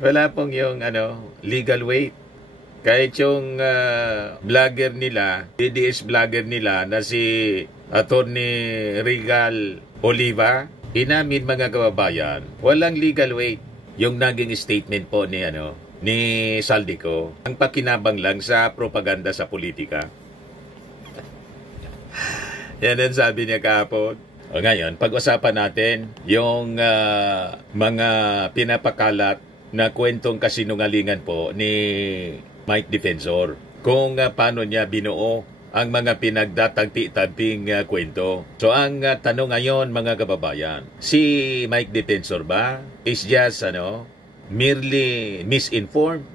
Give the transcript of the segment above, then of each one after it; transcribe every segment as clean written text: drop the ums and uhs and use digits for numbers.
Wala pong yung legal weight. Kahit yung vlogger nila, DDS vlogger nila na si Attorney Regal Oliva, inamin mga kababayan, walang legal weight yung naging statement po ni Saldico. Ang pakinabang lang sa propaganda sa politika. Yan ang sabi niya kahapon. O ngayon, pag-usapan natin yung mga pinapakalat na kwentong kasinungalingan po ni Mike Defensor. Kung paano niya binuo ang mga pinagdatagpi-tagping kwento. So ang tanong ngayon mga kababayan, si Mike Defensor ba is just merely misinformed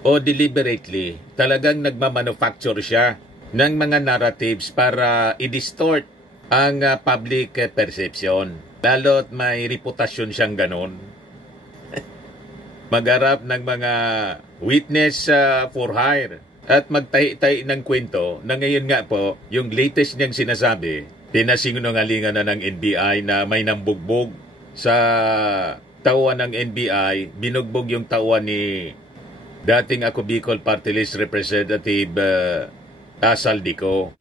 o deliberately talagang nagmamanufacture siya ng mga narratives para i-distort ang public perception. Lalo't may reputasyon siyang ganon. Magharap ng mga witness for hire at magtahi-tahi ng kwento na ngayon nga po, yung latest niyang sinasabi, pinasinungalingan na ng NBI na may nambugbog sa tauhan ng NBI, binugbog yung tauhan ni dating Ako Bicol Party List Representative Saldico.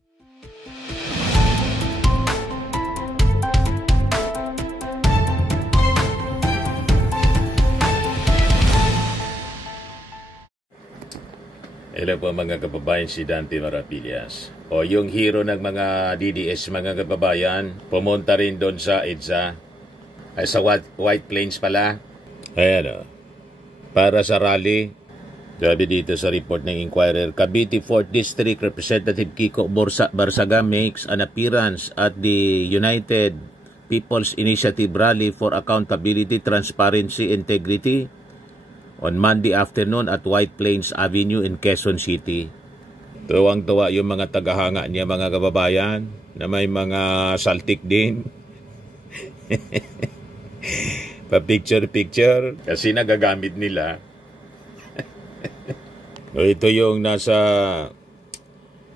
Hello po mga kababayan, si Dante Marapillas. O yung hero ng mga DDS mga kababayan, pumunta rin doon sa EDSA. Ay sa White Plains pala. Ayan para sa rally. Sabi dito sa report ng Inquirer, Cavite 4th District Representative Kiko Barsaga makes an appearance at the United People's Initiative Rally for Accountability, Transparency, Integrity on Monday afternoon at White Plains Avenue in Quezon City. Tuwang-tuwa yung mga tagahanga niya mga kababayan na may mga saltik din. Pa-picture-picture kasi nagagamit nila. Ito yung nasa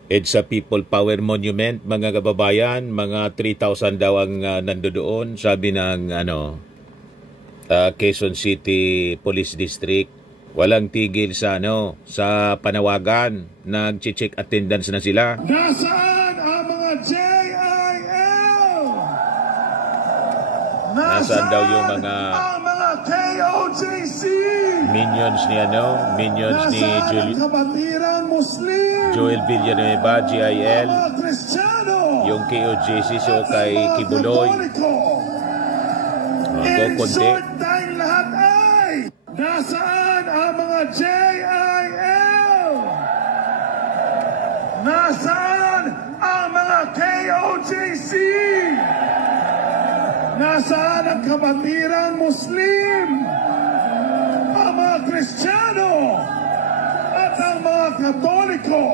EDSA People Power Monument mga kababayan, mga 3,000 daw ang nandoon, sabi ng Quezon City Police District. Walang tigil sa sa panawagan, nag-check attendance na sila. Nasaan ang mga JIL? Nasaan daw yung mga KOJC? Minions ni Joel Villanueva, GIL, yung KOJC, so kay Kibuloy. Konti. Tayong lahat ay nasaan ang mga JIL? Nasaan ang mga KOJC? Nasaan ang kabatirang Muslim? Ang mga Kristiyano at ang mga Katoliko?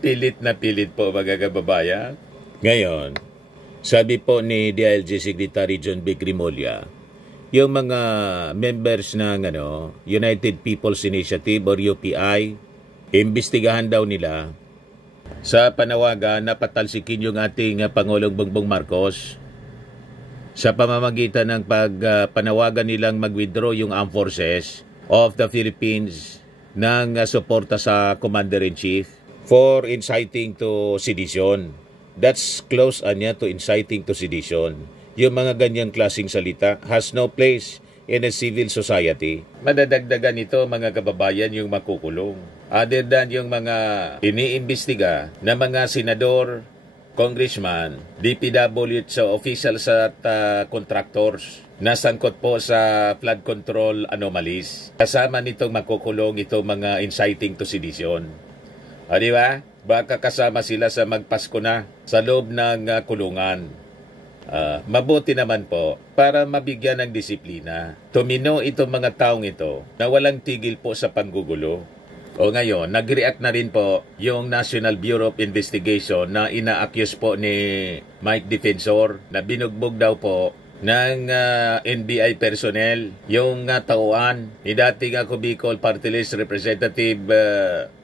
Pilit na pilit po mga kababayan. Ngayon, sabi po ni DILG Secretary John B. Grimolia, yung mga members ng United People's Initiative or UPI, imbestigahan daw nila sa panawagan na patalsikin yung ating Pangulong Bongbong Marcos sa pamamagitan ng panawagan nilang mag-withdraw yung Armed Forces of the Philippines ng suporta sa Commander-in-Chief for inciting to sedition. That's close to inciting to sedition. Yung mga ganyang klaseng salita has no place in a civil society. Madadagdagan ito mga kababayan yung makukulong. Other than yung mga iniimbestiga na mga senador, congressman, DPW sa officials at contractors na sangkot po sa flood control anomalies. Kasama nitong makukulong itong mga inciting to sedition. O di ba? Baka kasama sila sa magpasko na sa loob ng kulungan. Mabuti naman po para mabigyan ng disiplina. Tumino itong mga taong ito na walang tigil po sa panggugulo. O ngayon, nag-react na rin po yung National Bureau of Investigation na ina-accuse po ni Mike Defensor na binugbog daw po ng NBI personnel yung tauhan ni dating Ako Bicol Party List Representative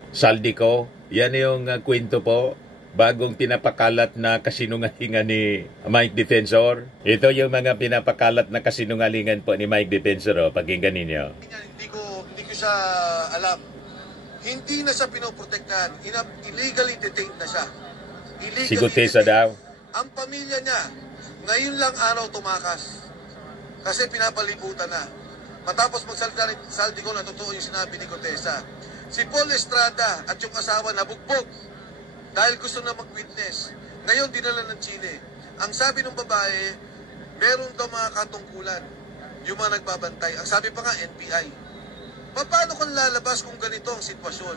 Saldico. Yan yung kwento po bagong pinapakalat na kasinungalingan ni Mike Defensor. Ito yung mga pinapakalat na kasinungalingan po ni Mike Defensor. Pakinggan ninyo. Hindi ko siya alam. Hindi na siya pinoprotektahan. Illegally detained na siya. Illegally Si Gutesa daw. Ang pamilya niya, ngayon lang araw tumakas. Kasi pinapalibutan na. Matapos magsalita ni Saldico na totoo yung sinabi ni Gutesa. Si Paul Estrada at yung asawa nabugbog dahil gusto na mag-witness. Ngayon, dinala ng Chile. Ang sabi ng babae, meron daw mga katungkulan. Yung mga nagbabantay. Ang sabi pa nga, NBI. Paano kung lalabas kung ganito ang sitwasyon?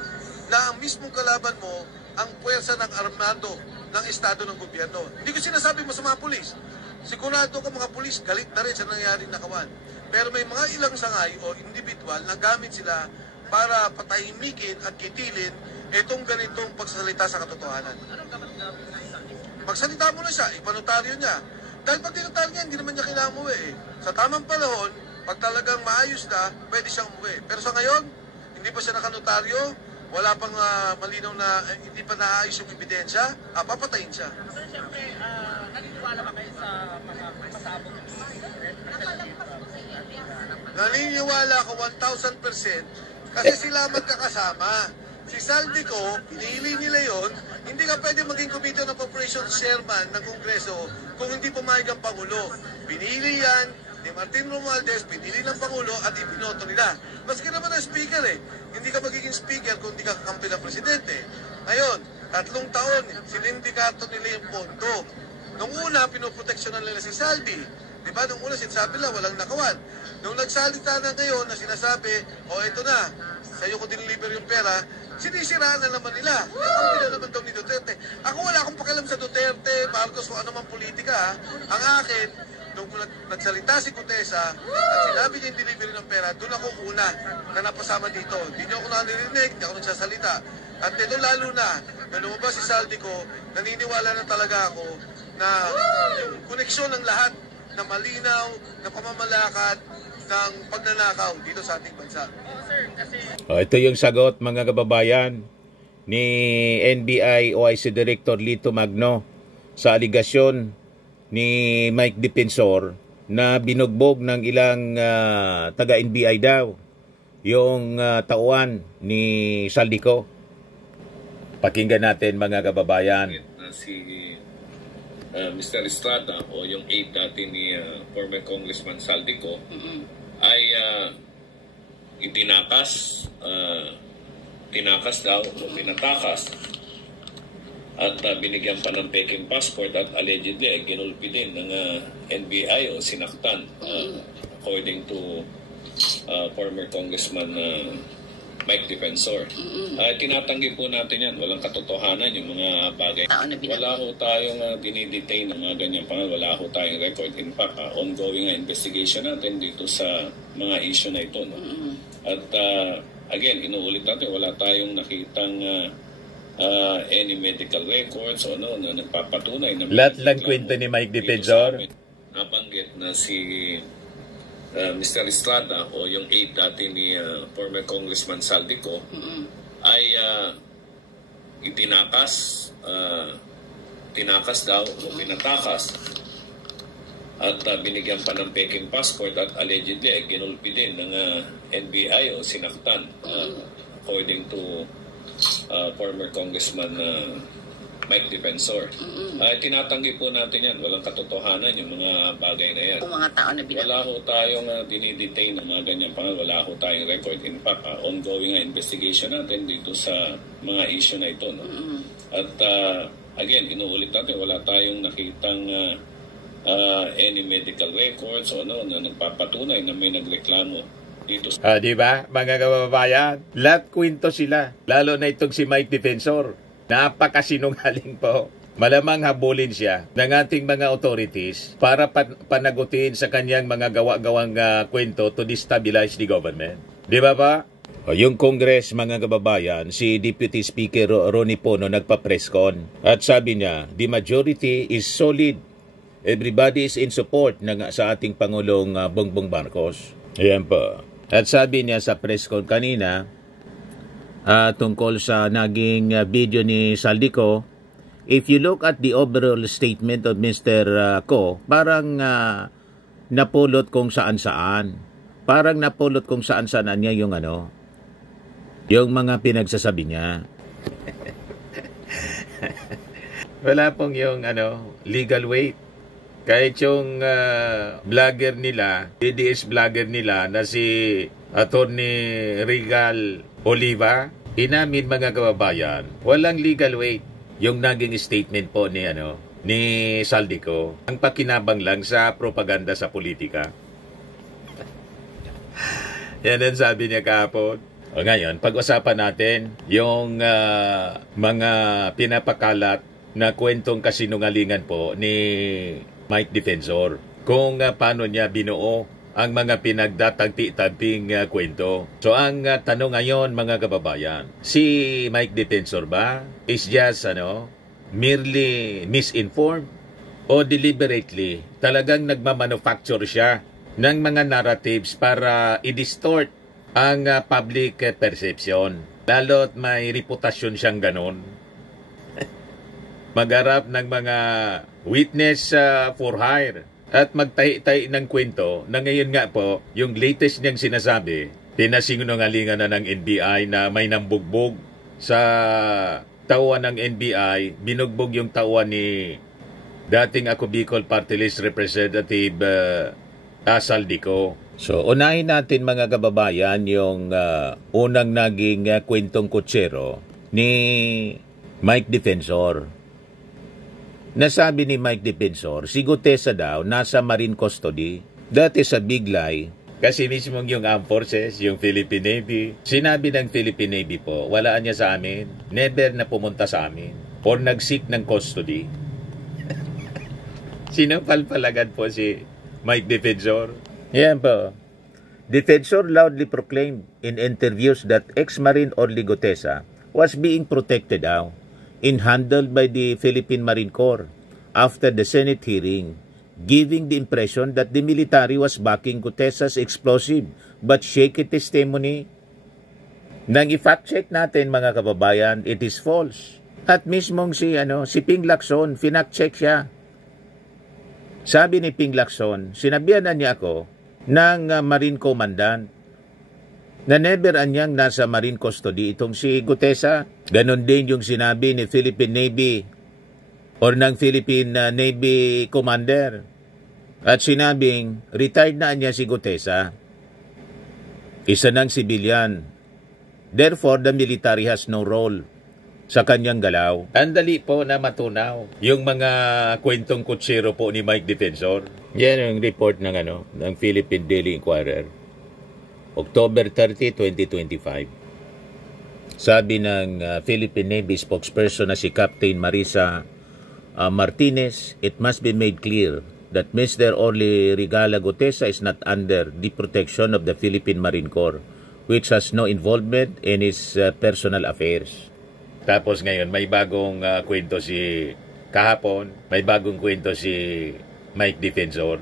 Na ang mismong kalaban mo, ang puwersa ng armado ng estado ng gobyerno. Hindi ko sinasabi mo sa mga pulis. Sigurado ko mga pulis, galit na rin sa nangyaring nakawan. Pero may mga ilang sangay o individual na gamit sila para patahimikin at kitilin itong ganitong pagsasalita sa katotohanan. Magsalita mo na siya, ipanotaryo niya. Dahil pag dinotaryo niya, hindi naman niya kailangan umuwi eh. Sa tamang panahon, pag talagang maayos na, pwede siyang umuwi. Pero sa ngayon, hindi pa siya nakanotaryo, wala pang malinaw na, hindi pa naayos yung ebidensya, papatayin siya. Pero siyempre, naniniwala ba kayo sa mga pasabog ni Naniniwala ko 1,000% kasi sila magkakasama. Si Saldico, pinili nila yon, hindi ka pwede maging Committee on Appropriations Chairman ng Kongreso kung hindi pumayag ang Pangulo. Pinili yan ni Martin Romualdez, pinili ng Pangulo at ipinoto nila. Maski naman ang Speaker hindi ka magiging Speaker kung hindi ka kakampi ng Presidente. Ngayon, 3 taon, sinindikato nila yung pondo. Nung una, pinoproteksyonan nila si Saldi. Diba? Nung una, sinasabi lang, walang nakawan. Nung nagsalita na ngayon na sinasabi, ito na, sa'yo ko diniliver yung pera, sinisiraan na naman nila. Kakampi na naman daw ni Duterte. Ako wala akong pakialam sa Duterte, Marcos, kung ano man politika. Ang akin, nung nagsalita si Gutesa at sinabi niya yung delivery ng pera, doon ako una na napasama dito. Hindi niyo ako naririnig, hindi ako nagsasalita. At ito lalo na lumabas si Saldico, naniniwala na talaga ako na yung koneksyon ng lahat na malinaw, na pamamalakad ng pagnanakaw dito sa ating bansa. Ito yung sagot mga kababayan ni NBI OIC Director Lito Magno sa aligasyon ni Mike Defensor na binugbog ng ilang taga-NBI daw yung tauhan ni Saldico. Pakinggan natin mga kababayan. Si Mr. Estrada o yung aide dati ni former Congressman Saldico ay tinakas daw o pinatakas at binigyan pa ng peking passport at allegedly ay ginulpi din ng NBI o sinaktan according to former Congressman Mike Defensor. Tinatanggi po natin yan. Walang katotohanan yung mga bagay. Wala ho tayong dinidetain ng mga ganyan pangal. Wala ho tayong record. In fact, ongoing investigation natin dito sa mga issue na ito. No? At again, inuulit natin, wala tayong nakitang any medical records o na nagpapatunay. Na lahat lang kwento ni Mike Defensor. Nabanggit na si Mr. Estrada o yung aide dati ni former Congressman Saldico ay tinakas daw o pinatakas at binigyan pa ng peking passport at allegedly ay ginulpi din ng NBI o sinaktan according to former Congressman Mike Defensor. Tinatanggi po natin yan. Walang katotohanan yung mga bagay na yan. Mga tao na wala ho tayong dinidetain ng mga ganyan pangal. Wala ho tayong record. In fact, ongoing investigation natin dito sa mga issue na ito. No? At again, inuulit natin, wala tayong nakitang any medical records o na nagpapatunay na may nagreklamo dito. Di ba, mga kababayan? Lahat kwento sila. Lalo na itong si Mike Defensor. Napakasinungaling po. Malamang habulin siya ng ating mga authorities para panagutin sa kanyang mga gawa-gawang kwento to destabilize the government. Di ba ba? Yung Congress, mga kababayan, si Deputy Speaker Ronnie Pono nagpa-press con at sabi niya, the majority is solid. Everybody is in support sa ating Pangulong Bongbong Marcos. Ayan po. At sabi niya sa press con kanina, tungkol sa naging video ni Saldico, if you look at the overall statement of Mr. Ko, parang napulot kung saan-saan. Parang napulot kung saan-saan niya yung yung mga pinagsasabi niya. Wala pong yung legal weight. Kahit yung vlogger nila, DDS vlogger nila na si Attorney Regal Oliva, inamin mga kababayan, walang legal weight yung naging statement po ni ni Saldico. Ang pakinabang lang sa propaganda sa politika. Yan ang sabi niya kahapon. O ngayon, pag-usapan natin yung mga pinapakalat na kwentong kasinungalingan po ni Mike Defensor. Kung paano niya binuo ang mga pinagdatagpi-tagping kwento. So ang tanong ngayon mga kababayan, si Mike Defensor ba is just merely misinformed o deliberately talagang nagmamanufacture siya ng mga narratives para i-distort ang public perception. Lalo't may reputasyon siyang ganon. Magharap ng mga witness for hire at magtahi-tahi ng kwento na ngayon nga po, yung latest niyang sinasabi, pinasinungalingan na ng NBI na may nambugbog sa tauhan ng NBI, binugbog yung tauhan ni dating Ako Bicol Party List Representative Saldico. So, unahin natin mga kababayan yung unang naging kwentong kutsero ni Mike Defensor. Nasabi ni Mike Defensor, si Gutesa daw nasa marine custody. That is a big lie. Kasi mismo yung armed forces, yung Philippine Navy, sinabi ng Philippine Navy po, walaan niya sa amin, never na pumunta sa amin, or nag-seek ng custody. Sinapalpalagan po si Mike Defensor. Yan po. Defensor loudly proclaimed in interviews that ex-Marine Orly Gutesa was being protected now and handled by the Philippine Marine Corps after the Senate hearing, giving the impression that the military was backing Gutesa's explosive but shaky testimony. Nang i-fact check natin mga kababayan, it is false. At mismong si Ping Lacson, finact check siya. Sabi ni Ping Lacson, sinabihan na niya ako ng Marine Commandant na never anyang nasa marine custody itong si Gutesa. Ganon din yung sinabi ni Philippine Navy or ng Philippine Navy Commander. At sinabing retired na niya si Gutesa. Isa ng civilian. Therefore, the military has no role sa kanyang galaw. Andali po na matunaw yung mga kwentong kutsero po ni Mike Defensor. Yan ang report ng ng Philippine Daily Inquirer. October 30, 2025. Sabi ng Philippine Navy spokesperson na si Captain Marisa Martinez, it must be made clear that Mr. Orly Regala Gutesa is not under the protection of the Philippine Marine Corps, which has no involvement in his personal affairs. Tapos ngayon, may bagong kwento kahapon, may bagong kwento si Mike Defensor.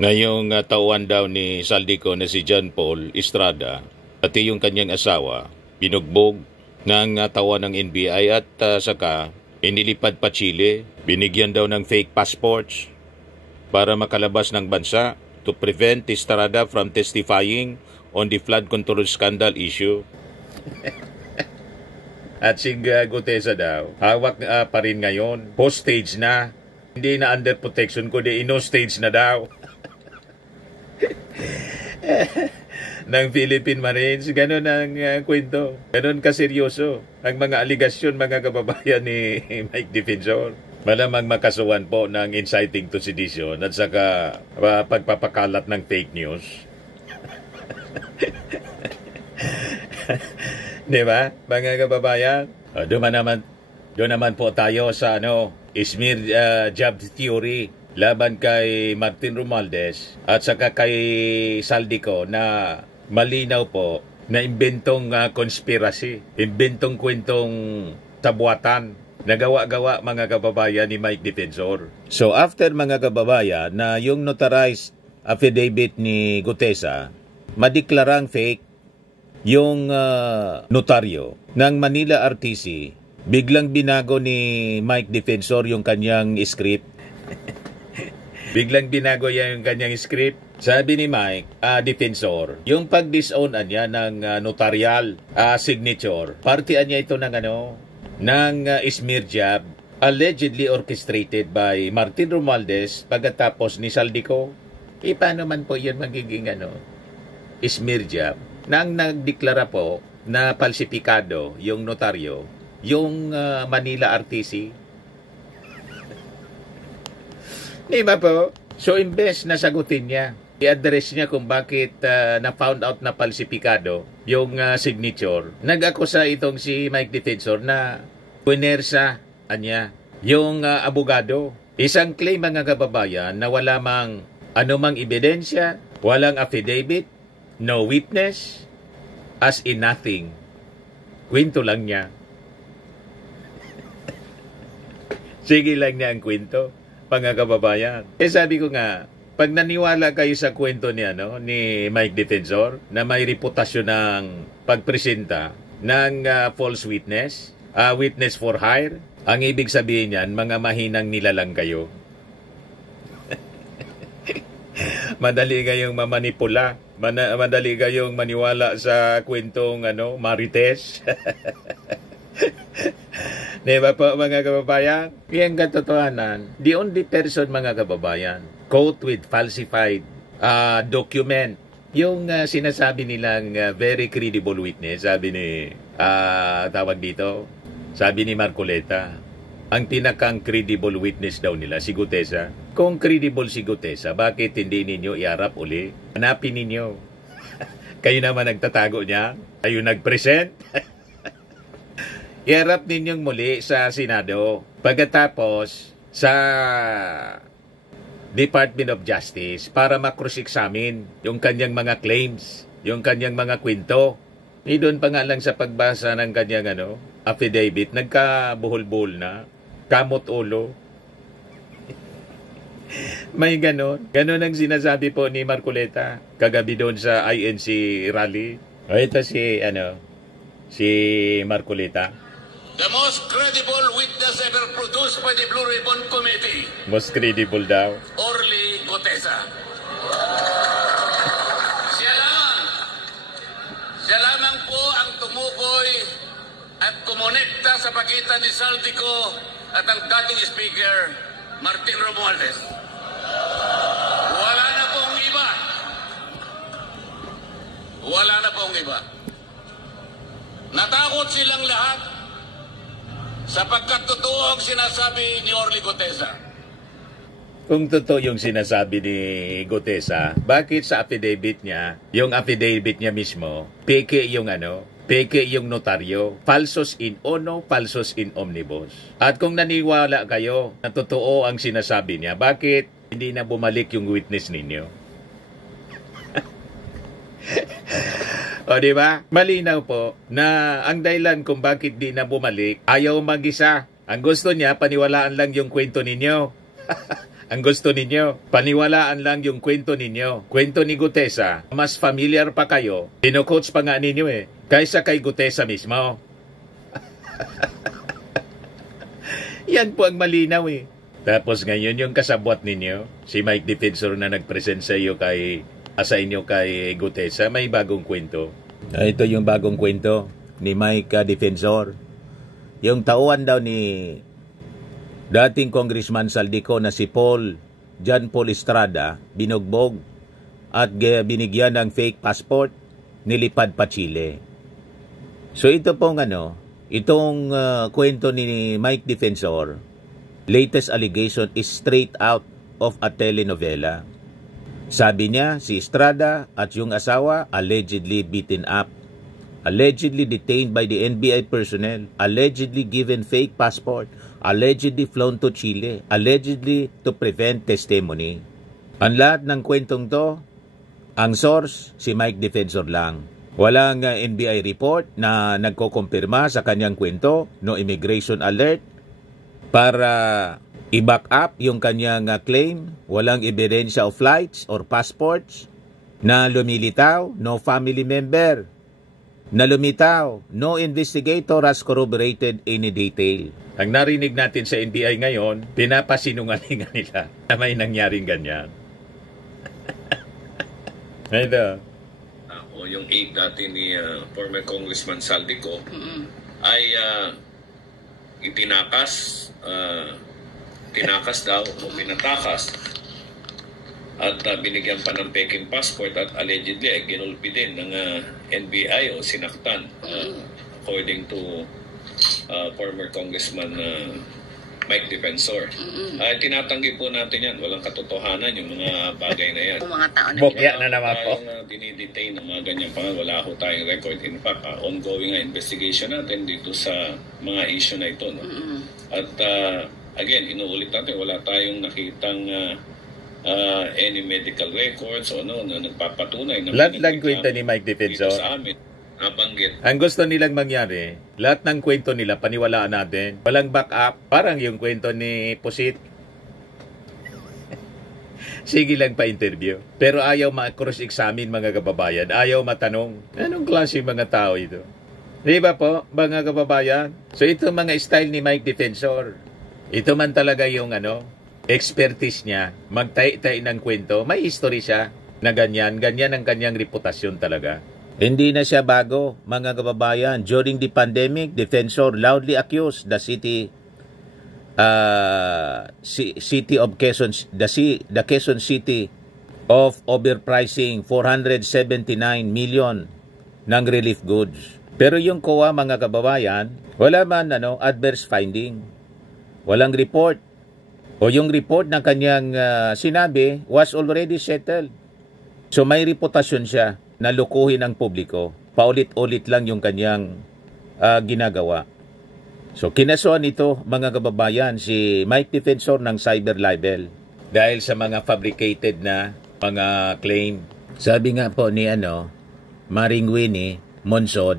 Ngayong tauhan daw ni Saldico na si John Paul Estrada, pati yung kanyang asawa, binugbog ng tauhan ng NBI at saka inilipad pa Chile. Binigyan daw ng fake passports para makalabas ng bansa to prevent Estrada from testifying on the flood control scandal issue. At si Gutesa daw, hawak pa rin ngayon, hostage na. Hindi na under protection, kundi in-hostage na daw. Ng Philippine Marines, ganun ang kwento. Ganun kaseryoso ang mga aligasyon mga kababayan ni Mike Defensor. Malamang makasuhan po ng inciting to sedition at saka pagpapakalat ng fake news. Di ba, mga kababayan? Doon naman po tayo sa smear job theory laban kay Martin Romualdez at saka kay Saldico na malinaw po na imbentong conspiracy, imbentong kwentong sabuatan, nagawa-gawa mga kababayan ni Mike Defensor. So after mga kababayan na yung notarized affidavit ni Gutesa, madeklarang fake yung notaryo ng Manila RTC Biglang binago ni Mike Defensor yung kanyang script. Biglang binago yung kanyang script. Sabi ni Mike Defensor, yung pag-disown niya ng notarial signature, partian niya ito ng smear job allegedly orchestrated by Martin Romualdez pagkatapos ni Saldico. Paano man po yun magiging smear job nang nagdeklara po na falsipikado yung notaryo, yung Manila RTC. Di ba po? So, imbes na sagutin niya, i-address niya kung bakit na-found out na falsipikado yung signature, nag-akusa itong si Mike Defensor na punersa niya yung abogado. Isang claim, mga kababayan, na wala mang anumang ebidensya, walang affidavit, no witness, as in nothing. Kwento lang niya. Sige lang niya ang kwento, mga kababayan. Sabi ko nga, pag naniwala kayo sa kwento ni Mike Defensor na may reputasyon ng pagpresenta ng false witness, witness for hire, ang ibig sabihin niyan, mga mahinang nilalang kayo. Madali kayong mamanipula, madali kayong maniwala sa kwentong Marites. Diba po, mga kababayan? Yan katotohanan. The only person, mga kababayan, caught with falsified document, yung sinasabi nilang very credible witness, sabi ni tawag dito, sabi ni Marcoleta, ang pinakang credible witness daw nila si Gutesa. Kung credible si Gutesa, bakit hindi ninyo iarap uli? Hanapin ninyo. Kayo naman nagtatago niya, kayo nag-present. Iarap ninyong muli sa Senado. Pagkatapos sa Department of Justice para makross-examine yung kanyang mga claims, yung kanyang mga kwento. Doon pa nga lang sa pagbasa ng kanyang affidavit, nagkabuhol-buhol na, kamot ulo. May ganon. Ganon ang sinasabi po ni Marcoleta kagabi doon sa INC rally. Ito si Marcoleta. The most credible witness ever produced by the Blue Ribbon Committee. Most credible daw. Orly Gutesa. Siya lamang po ang tumukoy at kumonekta sa pagitan ni Saldico at ang dating speaker, Martin Romualdez. Wala na pong iba. Wala na pong iba. Natakot silang lahat sapagkat totoo ang sinasabi ni Orly Gutesa. Kung totoo yung sinasabi ni Gutesa, bakit sa affidavit niya, yung affidavit niya mismo, peke yung peke yung notaryo, falsos in uno, falsos in omnibus. At kung naniwala kayo na totoo ang sinasabi niya, bakit hindi na bumalik yung witness ninyo? O diba? Malinaw po na ang dahilan kung bakit di na bumalik, ayaw mag-isa. Ang gusto niya, paniwalaan lang yung kwento ninyo. Ang gusto ninyo, paniwalaan lang yung kwento ninyo. Kwento ni Gutesa, mas familiar pa kayo, dino-coach pa nga ninyo kaysa kay Gutesa mismo. Yan po ang malinaw Tapos ngayon yung kasabwat ninyo, si Mike Defensor na nag-present sa iyo sa inyo kay Gutesa, may bagong kwento. Ito yung bagong kwento ni Mike Defensor. Yung tauhan daw ni dating Congressman Saldico na si John Paul Estrada, binugbog at binigyan ng fake passport, nilipad pa Chile. So ito pong itong kwento ni Mike Defensor, latest allegation is straight out of a telenovela. Sabi niya, si Estrada at yung asawa allegedly beaten up, allegedly detained by the NBI personnel, allegedly given fake passport, allegedly flown to Chile, allegedly to prevent testimony. Ang lahat ng kwentong to, ang source, si Mike Defensor lang. Walang NBI report na nagko-kumpirma sa kanyang kwento, no immigration alert, para i-back up yung kanyang claim, walang ebidensya of flights or passports na lumilitaw, no family member na lumitaw. No investigator has corroborated any detail. Ang narinig natin sa NBI ngayon, pinapasinungalingan nila na may nangyaring ganyan. Ito. O yung aide dati ni former Congressman Saldico ay tinakas daw o pinatakas at binigyan pa ng peking passport at allegedly ay ginulpi din ng NBI o sinaktan according to former Congressman Mike Defensor. Tinatanggi po natin yan. Walang katotohanan yung mga bagay na yan. Mga tao na Bokya na naman po. Dinidetain ng mga ganyan pa. Wala ho tayong record. In fact, ongoing investigation natin dito sa mga issue na ito. No? At again, inuulit natin, wala tayong nakitang any medical records o na nagpapatunay na lahat lang kwento ni Mike Defensor. Sa amin, nabanggit. Ang gusto nilang mangyari, lahat ng kwento nila paniwalaan natin. Walang backup. Parang yung kwento ni Pusit. Sige lang pa-interview. Pero ayaw ma-cross-examine mga kababayan. Ayaw matanong. Anong klase mga tao ito? Di ba po, mga kababayan? So ito mga style ni Mike Defensor. Ito man talaga yung expertise niya. Magtay-tay ng kwento. May history siya na ganyan. Ganyan ang kanyang reputasyon talaga. Hindi na siya bago, mga kababayan. During the pandemic, Defensor loudly accused the city of Quezon, the Quezon City of overpricing 479 million ng relief goods. Pero yung COA, mga kababayan, wala man adverse finding. Walang report. O yung report na kanyang sinabi was already settled. So may reputasyon siya na lukuhin ang publiko. Paulit-ulit lang yung kanyang ginagawa. So kinasuhan ito, mga kababayan, si Mike Defensor ng cyber libel dahil sa mga fabricated na mga claim. Sabi nga po ni Maring Winnie Monsod,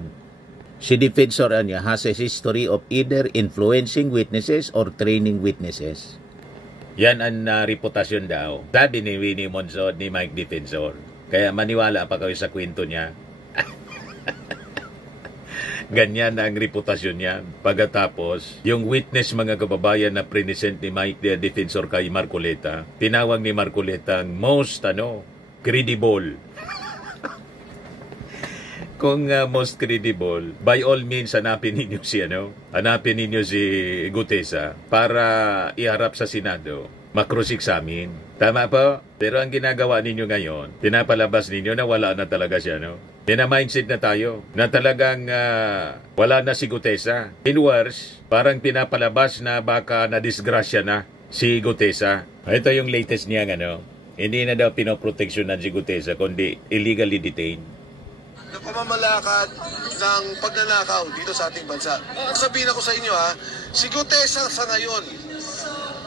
si Defensor niya has a history of either influencing witnesses or training witnesses. Yan ang reputasyon daw. Sabi ni Winnie Monsod ni Mike Defensor. Kaya maniwala pa kayo sa kwento niya. Ganyan ang reputasyon niya. Pagkatapos, yung witness, mga kababayan, na present ni Mike Defensor kay Marcoleta, tinawag ni Marcoleta ang most credible. Kung most credible, by all means, hanapin ninyo si Gutesa para iharap sa Senado. Makross-examine. Tama po? Pero ang ginagawa ninyo ngayon, pinapalabas ninyo na wala na talaga siya, Pina-mindset na tayo na talagang wala na si Gutesa. In worse, parang pinapalabas na baka na-disgrasya na si Gutesa. Ito yung latest niya, hindi na daw pinoproteksyonan si Gutesa, kundi illegally detained. Na pamamalakad ng pagnanakaw dito sa ating bansa. Sabihin ako sa inyo si Gutesa sa ngayon,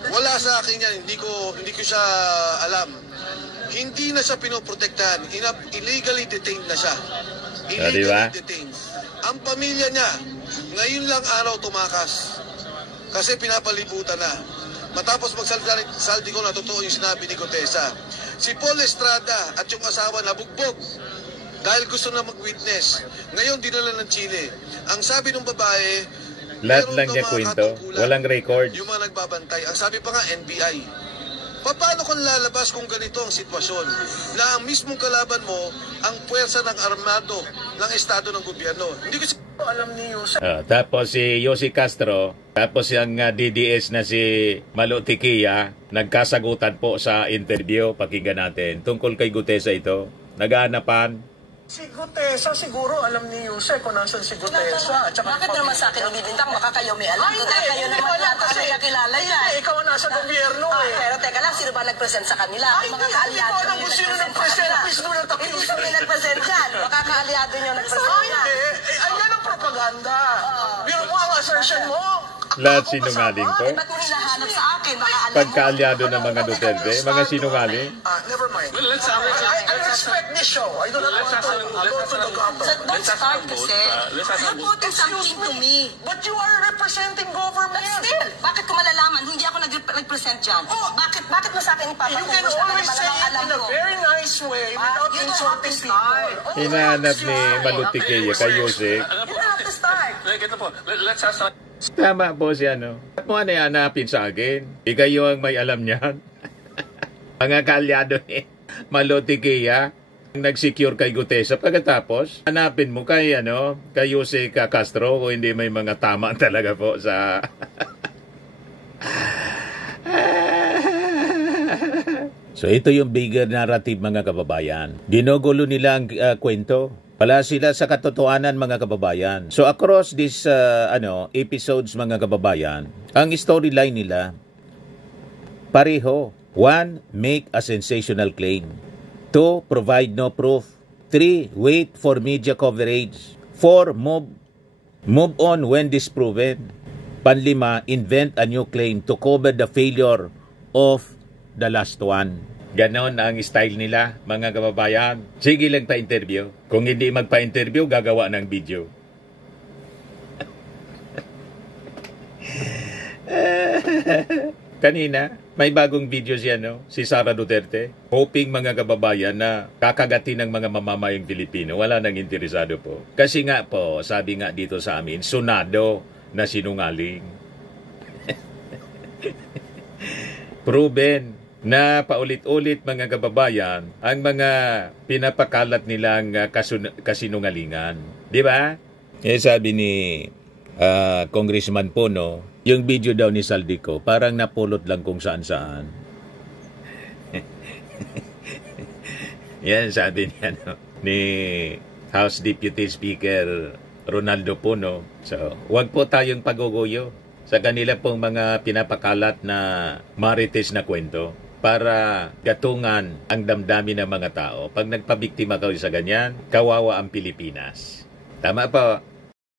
wala sa akin yan, hindi ko siya alam. Hindi na siya pinoprotektahan. Illegally detained na siya. Illegally detained. Ang pamilya niya, ngayon lang araw tumakas. Kasi pinapalibutan na. Matapos magsalita ni Saldico na totoo yung sinabi ni Gutesa. Si Paul Estrada at yung asawa nabugbog dahil gusto na mag-witness. Ngayon dinala ng Chile. Ang sabi ng babae, lahat lang niya kwento, walang record. Yung mga nagbabantay, ang sabi pa nga NBI. Paano kung lalabas kung ganito ang sitwasyon na ang mismong kalaban mo ang puwersa ng armado ng estado ng gobyerno? Hindi ko alam ni Yossi. Tapos si Yossi Castro, tapos yung DDS na si Malutikia, nagkasagutan po sa interview, pakinggan natin. Tungkol kay Gutesa ito, nag-aanapan. Si Gutesa, siguro alam ni Yusek kung nasan si Gutesa. Bakit naman sa akin ibibintang? Baka kayo may alam. Kayo naman yata kasi nakilala yan. Ikaw ang nasa gobyerno Pero teka lang, sino ba nag-present sa kanila? Mga kaalyado ko alam kung sino nag-present. Please do not accuse me. Hindi kami nag-present yan. Baka kaalyado nyo nag-present yan. Ayan ang propaganda. Biro mo ang assertion mo. Lahat sinungaling ko. Ba't mo hinahanap sa akin? Baka alam mo. Pagkaalyado ng mga Duterte, mga sinungaling. Never mind. I respect this show. I do not want to go to the gutter. Don't start kasi. You're putting something to me. But you are representing government. But still, bakit ko malalaman? Hindi ako nag-represent dyan. Bakit mo sa akin You ipapatungkol can sa always kanila say malamang it alam in a ko? very nice way without You don't have insulting to people. start. Hinahanap ni Malutike kay Yusek. You don't have to start. Ito po, let's ask Tama po siya, no? At mo ano hanapin sa akin? Ikayo ang may alam niyan. Mga kalyado ni Malutike, nag-secure kay Gutesa. Pagkatapos, hanapin mo kay, kay Yusek Castro kung hindi may mga tama talaga po sa... So ito yung bigger narrative, mga kababayan. Ginugulo nila ang kwento. Wala sila sa katotohanan, mga kababayan. So across this episodes, mga kababayan, ang storyline nila pareho. 1, make a sensational claim. 2, provide no proof. 3, wait for media coverage. 4, move on when disproven. 5, invent a new claim to cover the failure of the last one. Ganon ang style nila, mga kababayan. Sige lang pa-interview. Kung hindi magpa-interview, gagawa ng video. Kanina, may bagong video siya, si Sara Duterte, hoping, mga kababayan, na kakagatin ng mga mamamayang Pilipino. Wala nang interesado po. Kasi nga po, sabi nga dito sa amin, sunado na sinungaling. Proven na paulit-ulit, mga kababayan, ang mga pinapakalat nilang kasinungalingan. Di ba? Sabi ni Congressman Pono, yung video daw ni Saldico, parang napulot lang kung saan-saan. Yan, sabi niya, ni House Deputy Speaker Ronaldo Pono. So, wag po tayong paguguyo sa kanila pong mga pinapakalat na marites na kwento para gatungan ang damdamin ng mga tao. Pag nagpabiktima kayo sa ganyan, kawawa ang Pilipinas. Tama po.